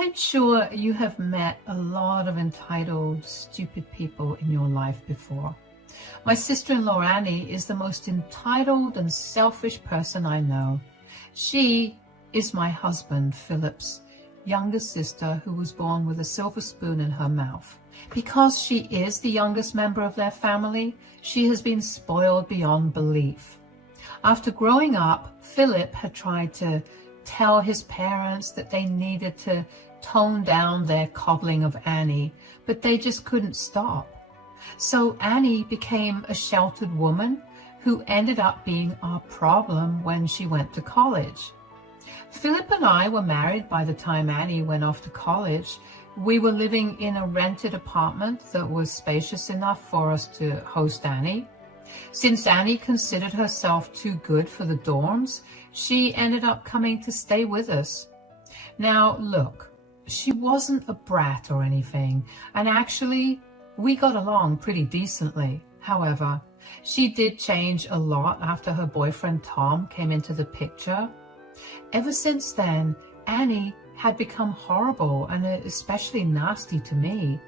I'm sure you have met a lot of entitled, stupid people in your life before. My sister-in-law Annie is the most entitled and selfish person I know. She is my husband, Philip's younger sister, who was born with a silver spoon in her mouth. Because she is the youngest member of their family, she has been spoiled beyond belief. After growing up, Philip had tried to tell his parents that they needed to tone down their coddling of Annie, but they just couldn't stop. So Annie became a sheltered woman who ended up being our problem when she went to college. Philip and I were married by the time Annie went off to college. We were living in a rented apartment that was spacious enough for us to host Annie. Since Annie considered herself too good for the dorms, she ended up coming to stay with us. Now, look, she wasn't a brat or anything, and actually, we got along pretty decently. However, she did change a lot after her boyfriend Tom came into the picture. Ever since then, Annie had become horrible and especially nasty to me.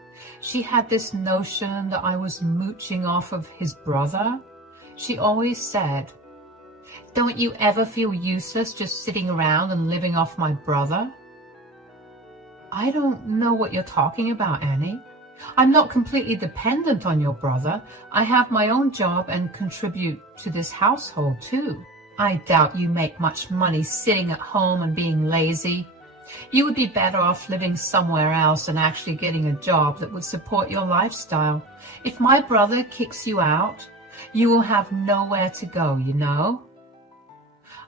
She had this notion that I was mooching off of his brother. She always said, "Don't you ever feel useless just sitting around and living off my brother?" I don't know what you're talking about, Annie. I'm not completely dependent on your brother. I have my own job and contribute to this household too. I doubt you make much money sitting at home and being lazy. You would be better off living somewhere else and actually getting a job that would support your lifestyle. If my brother kicks you out, you will have nowhere to go, you know.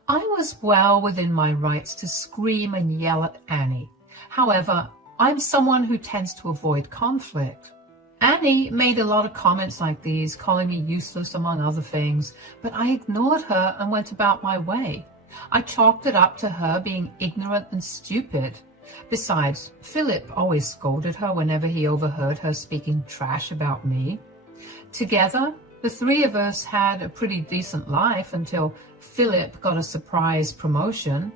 I was well within my rights to scream and yell at Annie. However, I'm someone who tends to avoid conflict. Annie made a lot of comments like these, calling me useless among other things, but I ignored her and went about my way. I chalked it up to her being ignorant and stupid. Besides, Philip always scolded her whenever he overheard her speaking trash about me. Together, the three of us had a pretty decent life until Philip got a surprise promotion.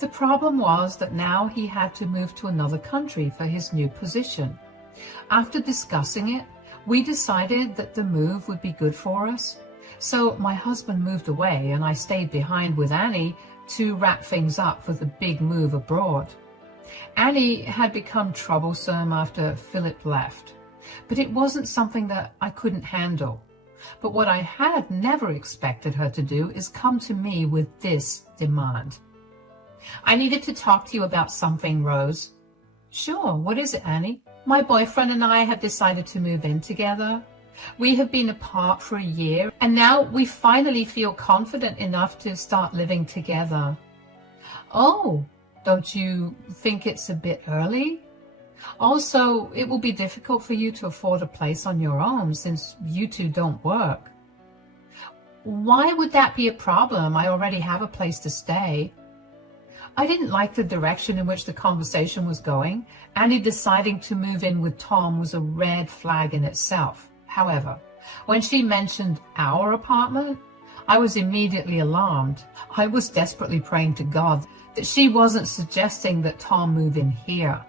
The problem was that now he had to move to another country for his new position. After discussing it, we decided that the move would be good for us. So my husband moved away and I stayed behind with Annie to wrap things up for the big move abroad. Annie had become troublesome after Philip left, but it wasn't something that I couldn't handle. But what I had never expected her to do is come to me with this demand. "I needed to talk to you about something, Rose." "Sure, what is it, Annie?" "My boyfriend and I have decided to move in together. We have been apart for a year, and now we finally feel confident enough to start living together." "Oh, don't you think it's a bit early? Also, it will be difficult for you to afford a place on your own since you two don't work." "Why would that be a problem? I already have a place to stay." I didn't like the direction in which the conversation was going. Annie deciding to move in with Tom was a red flag in itself. However, when she mentioned our apartment, I was immediately alarmed. I was desperately praying to God that she wasn't suggesting that Tom move in here.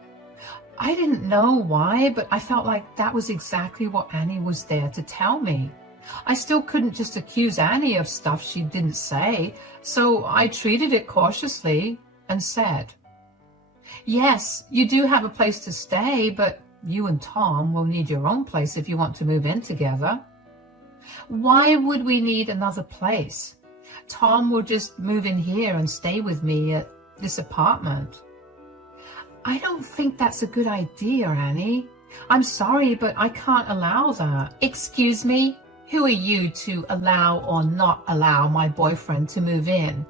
I didn't know why, but I felt like that was exactly what Annie was there to tell me. I still couldn't just accuse Annie of stuff she didn't say, so I treated it cautiously and said, "Yes, you do have a place to stay, but you and Tom will need your own place if you want to move in together." "Why would we need another place? Tom will just move in here and stay with me at this apartment." "I don't think that's a good idea, Annie. I'm sorry, but I can't allow that." "Excuse me? Who are you to allow or not allow my boyfriend to move in?"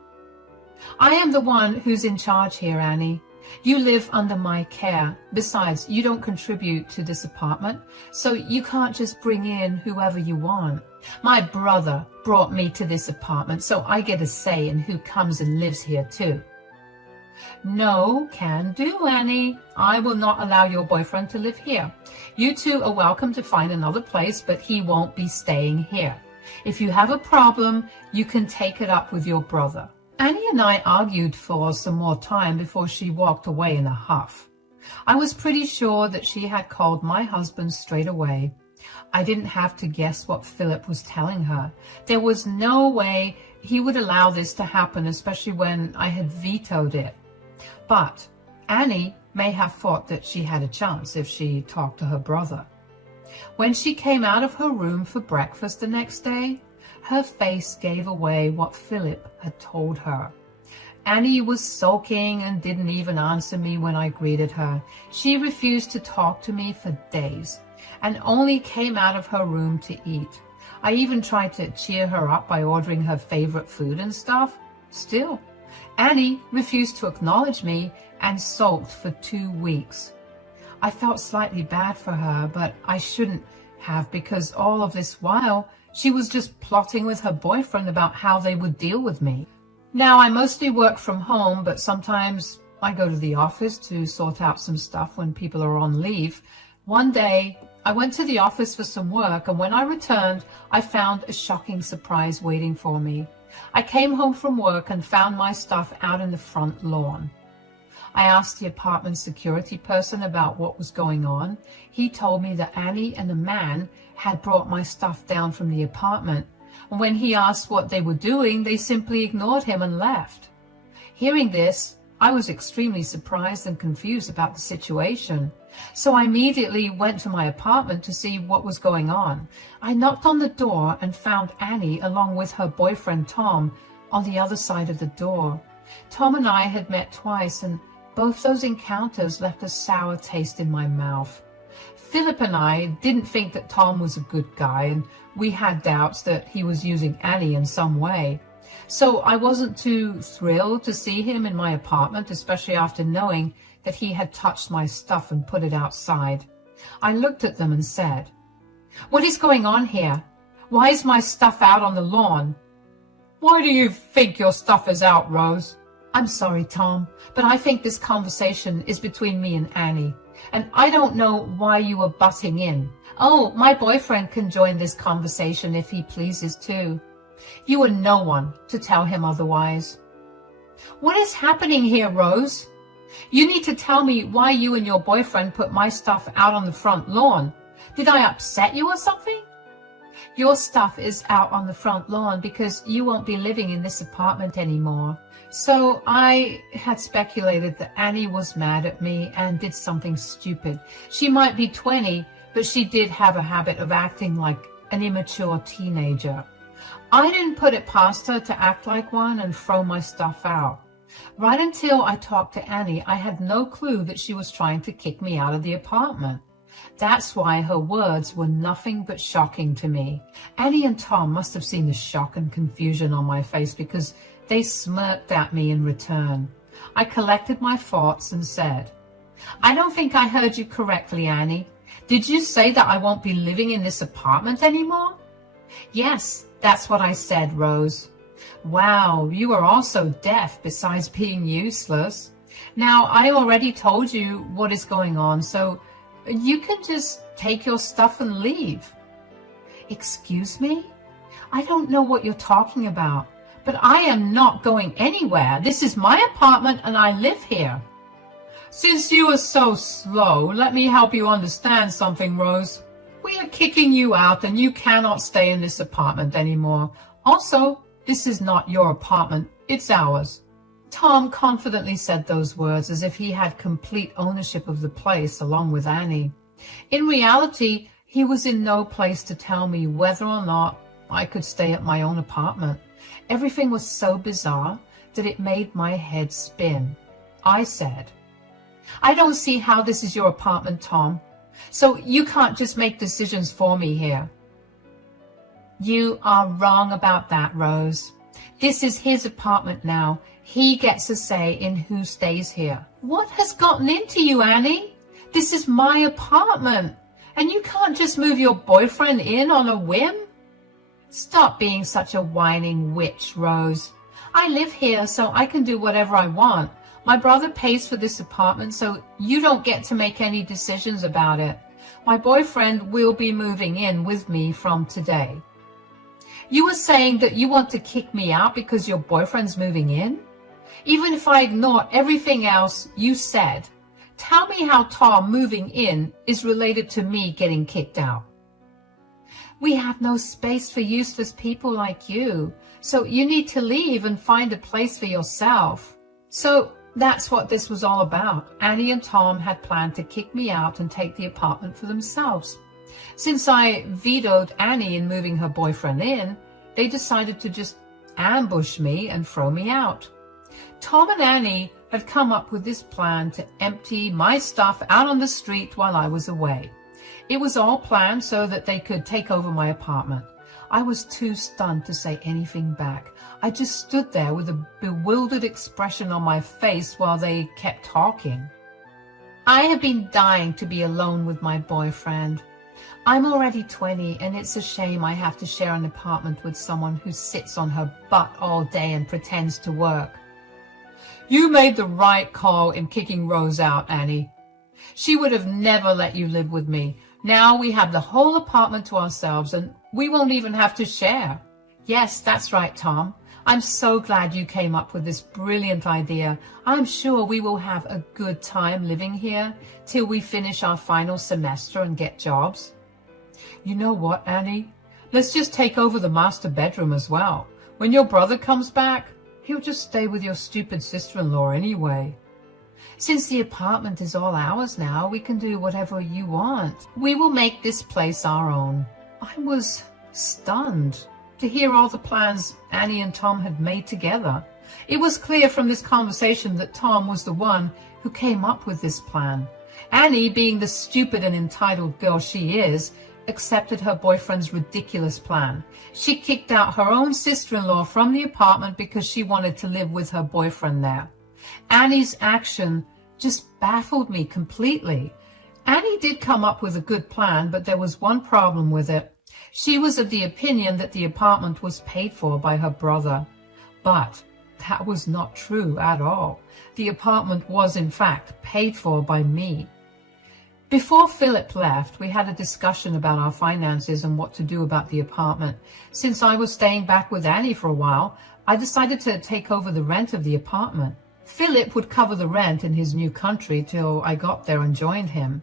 "I am the one who's in charge here, Annie. You live under my care. Besides, you don't contribute to this apartment, so you can't just bring in whoever you want. My brother brought me to this apartment, so I get a say in who comes and lives here too." "No can do, Annie. I will not allow your boyfriend to live here. You two are welcome to find another place, but he won't be staying here. If you have a problem, you can take it up with your brother." Annie and I argued for some more time before she walked away in a huff. I was pretty sure that she had called my husband straight away. I didn't have to guess what Philip was telling her. There was no way he would allow this to happen, especially when I had vetoed it. But Annie may have thought that she had a chance if she talked to her brother. When she came out of her room for breakfast the next day, her face gave away what Philip had told her. Annie was sulking and didn't even answer me when I greeted her. She refused to talk to me for days and only came out of her room to eat. I even tried to cheer her up by ordering her favorite food and stuff. Still, Annie refused to acknowledge me and sulked for 2 weeks. I felt slightly bad for her, but I shouldn't have, because all of this while, she was just plotting with her boyfriend about how they would deal with me. Now, I mostly work from home, but sometimes I go to the office to sort out some stuff when people are on leave. One day, I went to the office for some work, and when I returned, I found a shocking surprise waiting for me. I came home from work and found my stuff out in the front lawn. I asked the apartment security person about what was going on. He told me that Annie and a man had brought my stuff down from the apartment. And when he asked what they were doing, they simply ignored him and left. Hearing this, I was extremely surprised and confused about the situation. So I immediately went to my apartment to see what was going on. I knocked on the door and found Annie along with her boyfriend Tom on the other side of the door. Tom and I had met twice, and both those encounters left a sour taste in my mouth. Philip and I didn't think that Tom was a good guy, and we had doubts that he was using Annie in some way. So I wasn't too thrilled to see him in my apartment, especially after knowing that he had touched my stuff and put it outside. I looked at them and said, "What is going on here? Why is my stuff out on the lawn?" "Why do you think your stuff is out, Rose?" "I'm sorry, Tom, but I think this conversation is between me and Annie, and I don't know why you were butting in. Oh, my boyfriend can join this conversation if he pleases too. You are no one to tell him otherwise." "What is happening here, Rose? You need to tell me why you and your boyfriend put my stuff out on the front lawn. Did I upset you or something?" "Your stuff is out on the front lawn because you won't be living in this apartment anymore." So I had speculated that Annie was mad at me and did something stupid. She might be 20, but she did have a habit of acting like an immature teenager. I didn't put it past her to act like one and throw my stuff out. Right until I talked to Annie, I had no clue that she was trying to kick me out of the apartment. That's why her words were nothing but shocking to me. Annie and Tom must have seen the shock and confusion on my face, because they smirked at me in return. I collected my thoughts and said, "I don't think I heard you correctly, Annie. Did you say that I won't be living in this apartment anymore?" "Yes, that's what I said, Rose." "Wow, you are also deaf besides being useless. Now, I already told you what is going on, so you can just take your stuff and leave." "Excuse me? I don't know what you're talking about, but I am not going anywhere. This is my apartment and I live here." "Since you are so slow, let me help you understand something, Rose. We are kicking you out and you cannot stay in this apartment anymore. Also, this is not your apartment, it's ours." Tom confidently said those words as if he had complete ownership of the place along with Annie. In reality, he was in no place to tell me whether or not I could stay at my own apartment. Everything was so bizarre that it made my head spin. I said, "I don't see how this is your apartment, Tom. So you can't just make decisions for me here." "You are wrong about that, Rose. This is his apartment now. He gets a say in who stays here." "What has gotten into you, Annie? This is my apartment, and you can't just move your boyfriend in on a whim." "Stop being such a whining witch, Rose. I live here so I can do whatever I want. My brother pays for this apartment, so you don't get to make any decisions about it. My boyfriend will be moving in with me from today." "You were saying that you want to kick me out because your boyfriend's moving in? Even if I ignore everything else you said, Tell me how Tom moving in is related to me getting kicked out. We have no space for useless people like you, so you need to leave and find a place for yourself. So that's what this was all about. Annie and Tom had planned to kick me out and take the apartment for themselves. Since I vetoed Annie in moving her boyfriend in, they decided to just ambush me and throw me out. Tom and Annie had come up with this plan to empty my stuff out on the street while I was away. It was all planned so that they could take over my apartment. I was too stunned to say anything back. I just stood there with a bewildered expression on my face while they kept talking. I have been dying to be alone with my boyfriend. I'm already 20 and it's a shame I have to share an apartment with someone who sits on her butt all day and pretends to work. You made the right call in kicking Rose out, Annie. She would have never let you live with me. Now we have the whole apartment to ourselves and we won't even have to share. Yes, that's right, Tom. I'm so glad you came up with this brilliant idea. I'm sure we will have a good time living here till we finish our final semester and get jobs. You know what, Annie? Let's just take over the master bedroom as well. When your brother comes back, he'll just stay with your stupid sister-in-law anyway. Since the apartment is all ours now, we can do whatever you want. We will make this place our own. I was stunned to hear all the plans Annie and Tom had made together. It was clear from this conversation that Tom was the one who came up with this plan. Annie, being the stupid and entitled girl she is, accepted her boyfriend's ridiculous plan. She kicked out her own sister-in-law from the apartment because she wanted to live with her boyfriend there. Annie's action just baffled me completely. Annie did come up with a good plan, but there was one problem with it. She was of the opinion that the apartment was paid for by her brother. But that was not true at all. The apartment was, in fact, paid for by me. Before Philip left, we had a discussion about our finances and what to do about the apartment. Since I was staying back with Annie for a while, I decided to take over the rent of the apartment. Philip would cover the rent in his new country till I got there and joined him.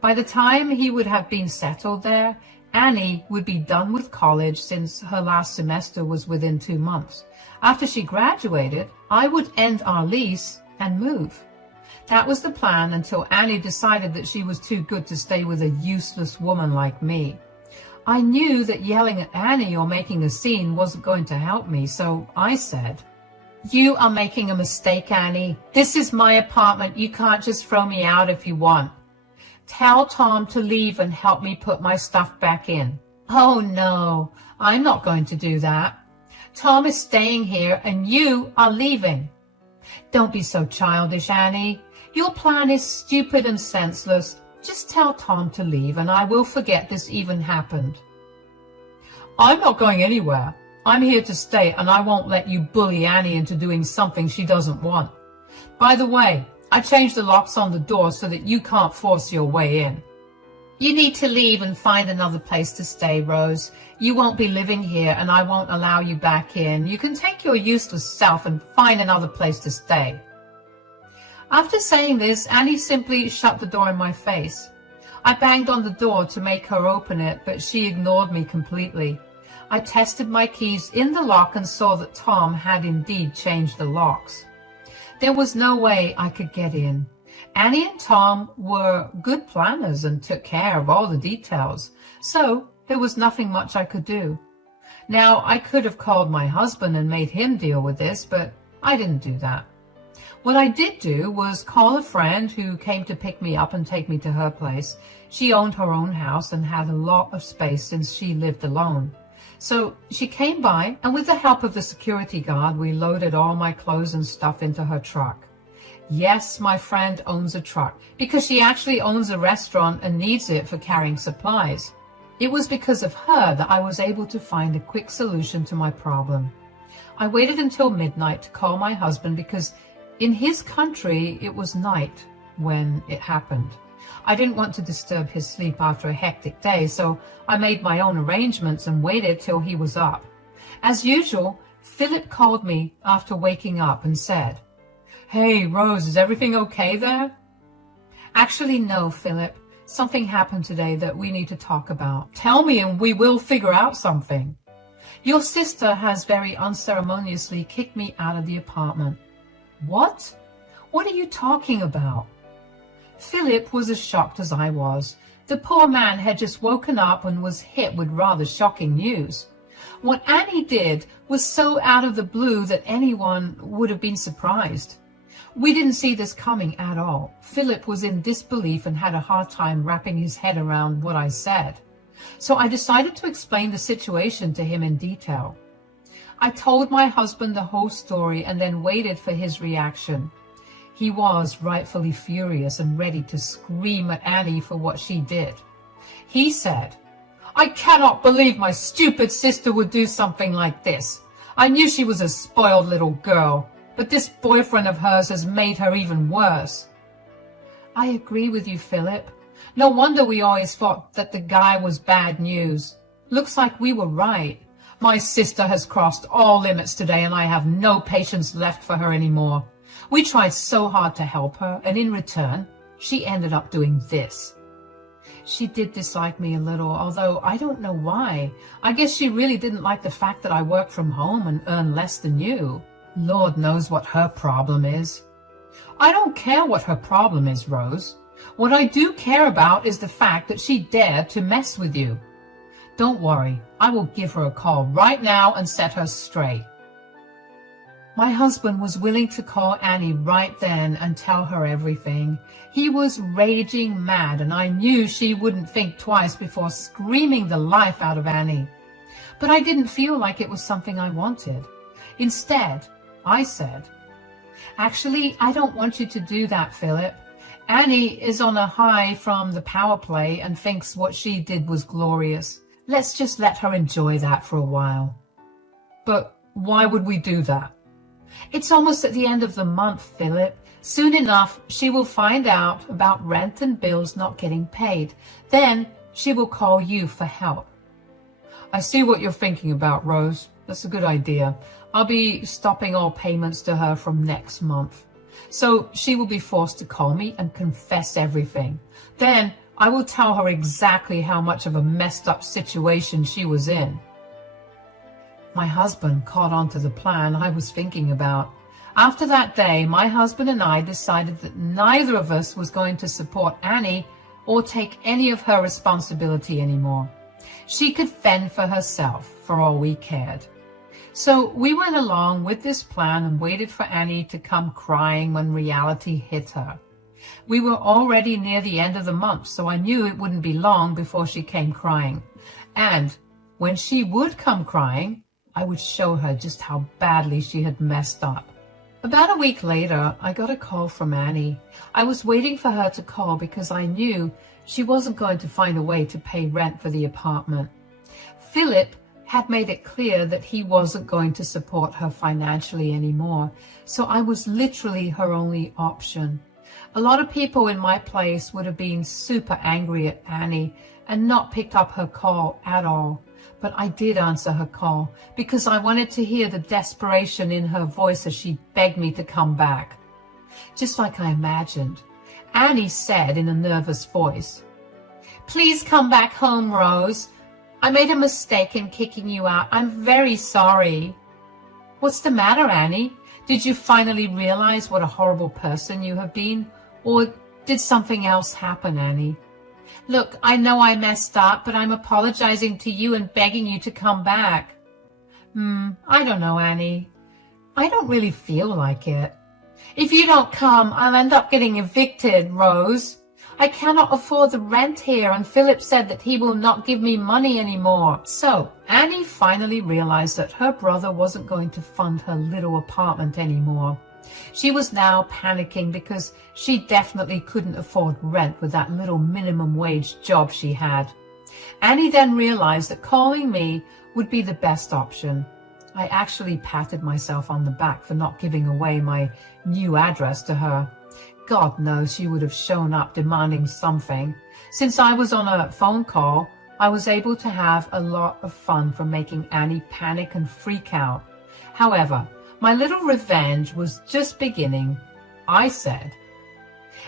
By the time he would have been settled there, Annie would be done with college since her last semester was within 2 months. After she graduated, I would end our lease and move. That was the plan until Annie decided that she was too good to stay with a useless woman like me. I knew that yelling at Annie or making a scene wasn't going to help me, so I said, "You are making a mistake, Annie. This is my apartment. You can't just throw me out if you want. Tell Tom to leave and help me put my stuff back in." "Oh no, I'm not going to do that. Tom is staying here and you are leaving." "Don't be so childish, Annie. Your plan is stupid and senseless. Just tell Tom to leave and I will forget this even happened." "I'm not going anywhere. I'm here to stay and I won't let you bully Annie into doing something she doesn't want. By the way, I changed the locks on the door so that you can't force your way in." "You need to leave and find another place to stay, Rose. You won't be living here and I won't allow you back in. You can take your useless self and find another place to stay." After saying this, Annie simply shut the door in my face. I banged on the door to make her open it, but she ignored me completely. I tested my keys in the lock and saw that Tom had indeed changed the locks. There was no way I could get in. Annie and Tom were good planners and took care of all the details, so there was nothing much I could do. Now, I could have called my husband and made him deal with this, but I didn't do that. What I did do was call a friend who came to pick me up and take me to her place. She owned her own house and had a lot of space since she lived alone. So she came by, and with the help of the security guard, we loaded all my clothes and stuff into her truck. Yes, my friend owns a truck, because she actually owns a restaurant and needs it for carrying supplies. It was because of her that I was able to find a quick solution to my problem. I waited until midnight to call my husband because in his country it was night when it happened. I didn't want to disturb his sleep after a hectic day, so I made my own arrangements and waited till he was up. As usual, Philip called me after waking up and said, "Hey, Rose, is everything okay there?" Actually, no, Philip. Something happened today that we need to talk about. Tell me and we will figure out something. Your sister has very unceremoniously kicked me out of the apartment. What? What are you talking about? Philip was as shocked as I was. The poor man had just woken up and was hit with rather shocking news. What Annie did was so out of the blue that anyone would have been surprised. We didn't see this coming at all. Philip was in disbelief and had a hard time wrapping his head around what I said. So I decided to explain the situation to him in detail. I told my husband the whole story and then waited for his reaction. He was rightfully furious and ready to scream at Annie for what she did. He said, "I cannot believe my stupid sister would do something like this. I knew she was a spoiled little girl, but this boyfriend of hers has made her even worse." I agree with you, Philip. No wonder we always thought that the guy was bad news. Looks like we were right. My sister has crossed all limits today and I have no patience left for her anymore. We tried so hard to help her, and in return, she ended up doing this. She did dislike me a little, although I don't know why. I guess she really didn't like the fact that I work from home and earn less than you. Lord knows what her problem is. I don't care what her problem is, Rose. What I do care about is the fact that she dared to mess with you. Don't worry, I will give her a call right now and set her straight. My husband was willing to call Annie right then and tell her everything. He was raging mad, and I knew she wouldn't think twice before screaming the life out of Annie. But I didn't feel like it was something I wanted. Instead, I said, "Actually, I don't want you to do that, Philip. Annie is on a high from the power play and thinks what she did was glorious. Let's just let her enjoy that for a while." "But why would we do that?" "It's almost at the end of the month, Philip. Soon enough, she will find out about rent and bills not getting paid. Then she will call you for help." "I see what you're thinking about, Rose. That's a good idea. I'll be stopping all payments to her from next month. So she will be forced to call me and confess everything. Then I will tell her exactly how much of a messed up situation she was in." My husband caught on to the plan I was thinking about. After that day, my husband and I decided that neither of us was going to support Annie or take any of her responsibility anymore. She could fend for herself for all we cared. So we went along with this plan and waited for Annie to come crying when reality hit her. We were already near the end of the month, so I knew it wouldn't be long before she came crying. And when she would come crying, I would show her just how badly she had messed up. About a week later, I got a call from Annie. I was waiting for her to call because I knew she wasn't going to find a way to pay rent for the apartment. Philip had made it clear that he wasn't going to support her financially anymore, so I was literally her only option. A lot of people in my place would have been super angry at Annie and not picked up her call at all. But I did answer her call because I wanted to hear the desperation in her voice as she begged me to come back. Just like I imagined, Annie said in a nervous voice, "Please come back home, Rose. I made a mistake in kicking you out. I'm very sorry." "What's the matter, Annie? Did you finally realize what a horrible person you have been? Or did something else happen, Annie?" "Look, I know I messed up, but I'm apologizing to you and begging you to come back." I don't know, Annie. I don't really feel like it. If you don't come, I'll end up getting evicted, Rose. I cannot afford the rent here, and Philip said that he will not give me money anymore." So Annie finally realized that her brother wasn't going to fund her little apartment anymore. She was now panicking because she definitely couldn't afford rent with that little minimum wage job she had. Annie then realized that calling me would be the best option. I actually patted myself on the back for not giving away my new address to her. God knows she would have shown up demanding something. Since I was on a phone call, I was able to have a lot of fun from making Annie panic and freak out. However, my little revenge was just beginning. I said,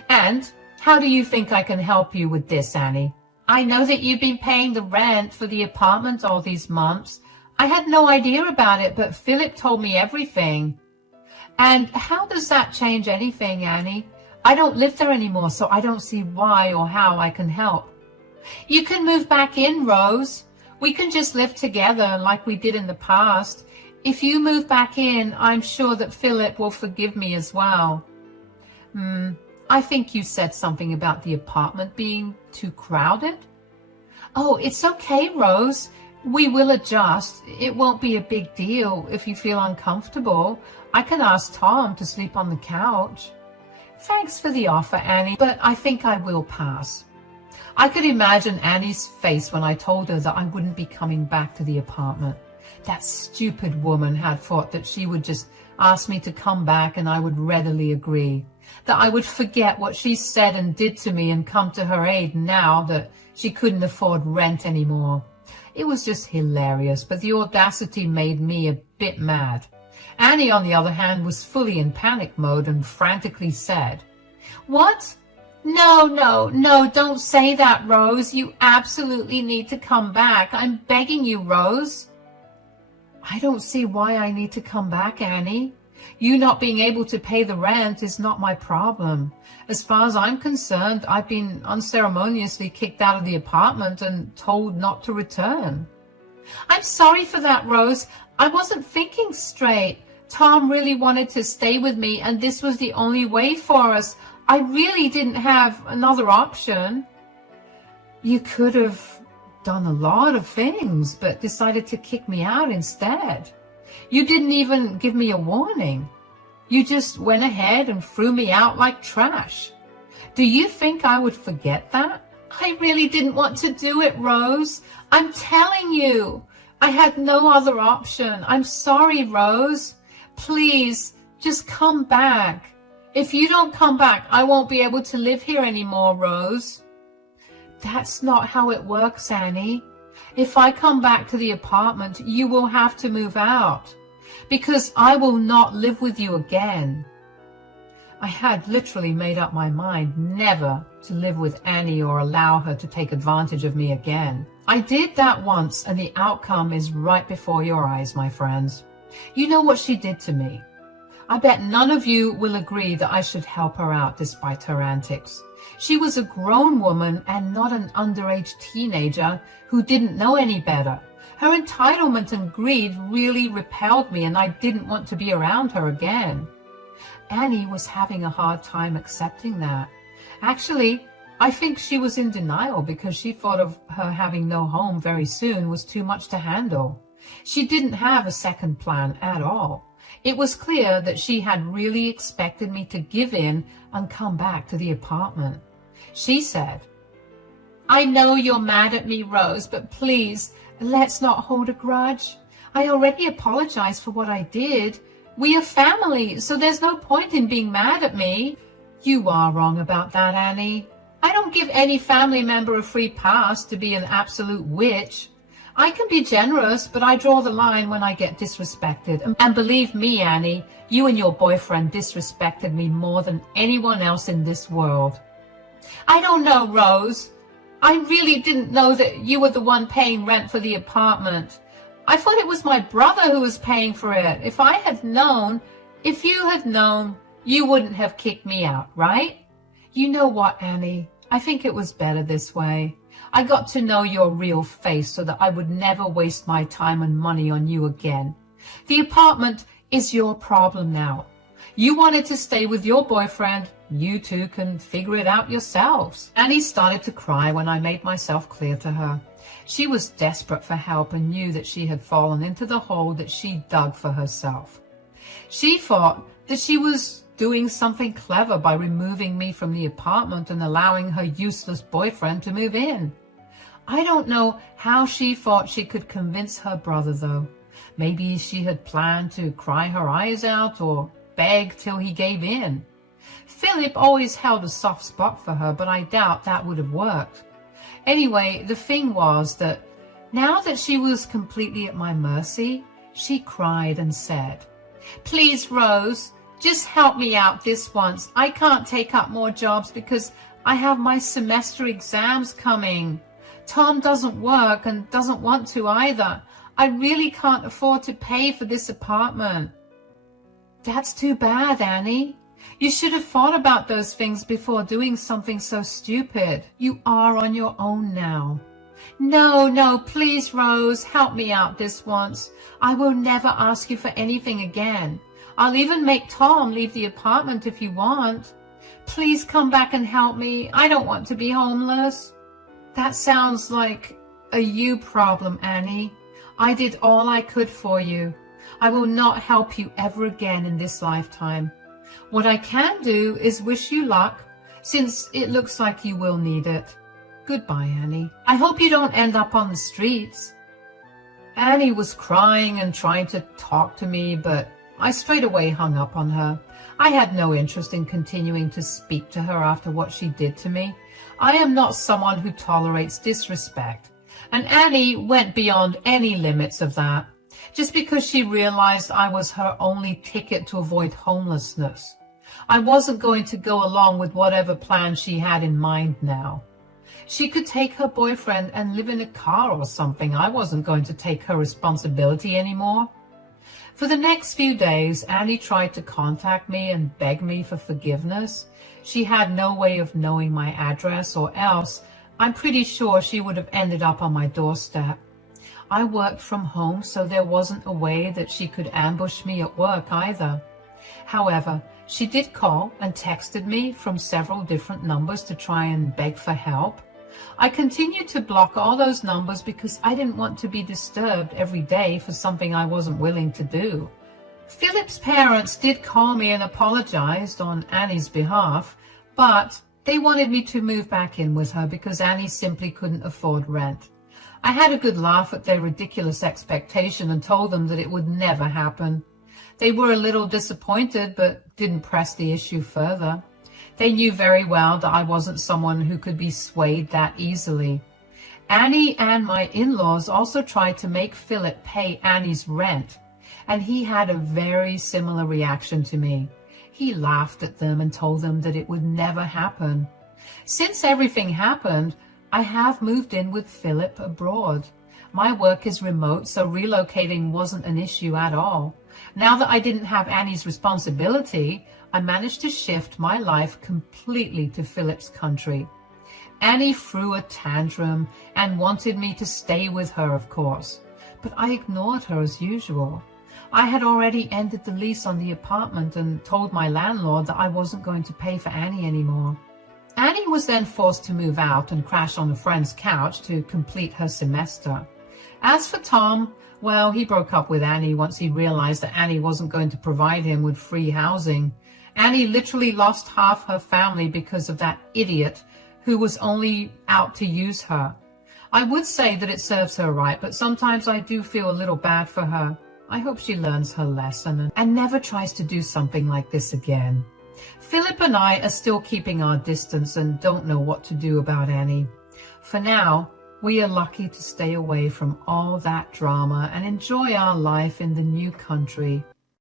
"And How do you think I can help you with this, Annie? I know that you've been paying the rent for the apartment all these months. I had no idea about it, but Philip told me everything. And how does that change anything, Annie? I don't live there anymore, so I don't see why or how I can help. You can move back in, Rose. We can just live together like we did in the past. If you move back in, I'm sure that Philip will forgive me as well. I think you said something about the apartment being too crowded. Oh, it's okay, Rose. We will adjust. It won't be a big deal if you feel uncomfortable. I can ask Tom to sleep on the couch. Thanks for the offer, Annie, but I think I will pass. I could imagine Annie's face when I told her that I wouldn't be coming back to the apartment. That stupid woman had thought that she would just ask me to come back and I would readily agree, that I would forget what she said and did to me and come to her aid now that she couldn't afford rent anymore. It was just hilarious, but the audacity made me a bit mad. Annie, on the other hand, was fully in panic mode and frantically said, "What? No, don't say that, Rose. You absolutely need to come back. I'm begging you, Rose." I don't see why I need to come back, Annie. You not being able to pay the rent is not my problem. As far as I'm concerned, I've been unceremoniously kicked out of the apartment and told not to return. I'm sorry for that, Rose. I wasn't thinking straight. Tom really wanted to stay with me, and this was the only way for us. I really didn't have another option. You could have done a lot of things, but decided to kick me out instead. You didn't even give me a warning. You just went ahead and threw me out like trash. Do you think I would forget that? I really didn't want to do it, Rose. I'm telling you, I had no other option. I'm sorry, Rose. Please, just come back. If you don't come back, I won't be able to live here anymore, Rose. That's not how it works, Annie. If I come back to the apartment, you will have to move out, because I will not live with you again. I had literally made up my mind never to live with Annie or allow her to take advantage of me again. I did that once, and the outcome is right before your eyes, my friends. You know what she did to me. I bet none of you will agree that I should help her out despite her antics. She was a grown woman and not an underage teenager who didn't know any better. Her entitlement and greed really repelled me, and I didn't want to be around her again. Annie was having a hard time accepting that. Actually, I think she was in denial because she thought of her having no home very soon was too much to handle. She didn't have a second plan at all. It was clear that she had really expected me to give in and come back to the apartment. She said, "I know you're mad at me, Rose, but please, let's not hold a grudge. I already apologized for what I did. We are family, so there's no point in being mad at me." You are wrong about that, Annie. I don't give any family member a free pass to be an absolute witch. I can be generous, but I draw the line when I get disrespected. And believe me, Annie, you and your boyfriend disrespected me more than anyone else in this world. I don't know, Rose. I really didn't know that you were the one paying rent for the apartment. I thought it was my brother who was paying for it. If you had known, you wouldn't have kicked me out, right? You know what, Annie? I think it was better this way. I got to know your real face so that I would never waste my time and money on you again. The apartment is your problem now. You wanted to stay with your boyfriend. You two can figure it out yourselves. Annie started to cry when I made myself clear to her. She was desperate for help and knew that she had fallen into the hole that she dug for herself. She thought that she was doing something clever by removing me from the apartment and allowing her useless boyfriend to move in. I don't know how she thought she could convince her brother, though. Maybe she had planned to cry her eyes out or beg till he gave in. Philip always held a soft spot for her, but I doubt that would have worked. Anyway, the thing was that now that she was completely at my mercy, she cried and said, "Please, Rose, just help me out this once. I can't take up more jobs because I have my semester exams coming. Tom doesn't work and doesn't want to either. I really can't afford to pay for this apartment. That's too bad, Annie. You should have thought about those things before doing something so stupid. You are on your own now. No, please, Rose, help me out this once. I will never ask you for anything again. I'll even make Tom leave the apartment if you want. Please come back and help me. I don't want to be homeless. That sounds like a you problem, Annie. I did all I could for you. I will not help you ever again in this lifetime. What I can do is wish you luck, since it looks like you will need it. Goodbye, Annie. I hope you don't end up on the streets. Annie was crying and trying to talk to me, but I straight away hung up on her. I had no interest in continuing to speak to her after what she did to me. I am not someone who tolerates disrespect, and Annie went beyond any limits of that, just because she realized I was her only ticket to avoid homelessness. I wasn't going to go along with whatever plan she had in mind now. She could take her boyfriend and live in a car or something. I wasn't going to take her responsibility anymore. For the next few days, Annie tried to contact me and beg me for forgiveness. She had no way of knowing my address, or else I'm pretty sure she would have ended up on my doorstep. I worked from home, so there wasn't a way that she could ambush me at work either. However, she did call and texted me from several different numbers to try and beg for help. I continued to block all those numbers because I didn't want to be disturbed every day for something I wasn't willing to do. Philip's parents did call me and apologized on Annie's behalf, but they wanted me to move back in with her because Annie simply couldn't afford rent. I had a good laugh at their ridiculous expectation and told them that it would never happen. They were a little disappointed, but didn't press the issue further. They knew very well that I wasn't someone who could be swayed that easily. Annie and my in-laws also tried to make Philip pay Annie's rent, and he had a very similar reaction to me. He laughed at them and told them that it would never happen. Since everything happened, I have moved in with Philip abroad. My work is remote, so relocating wasn't an issue at all. Now that I didn't have Annie's responsibility, I managed to shift my life completely to Philip's country. Annie threw a tantrum and wanted me to stay with her, of course, but I ignored her as usual. I had already ended the lease on the apartment and told my landlord that I wasn't going to pay for Annie anymore. Annie was then forced to move out and crash on a friend's couch to complete her semester. As for Tom, well, he broke up with Annie once he realized that Annie wasn't going to provide him with free housing. Annie literally lost half her family because of that idiot who was only out to use her. I would say that it serves her right, but sometimes I do feel a little bad for her. I hope she learns her lesson and never tries to do something like this again. Philip and I are still keeping our distance and don't know what to do about Annie. For now, we are lucky to stay away from all that drama and enjoy our life in the new country.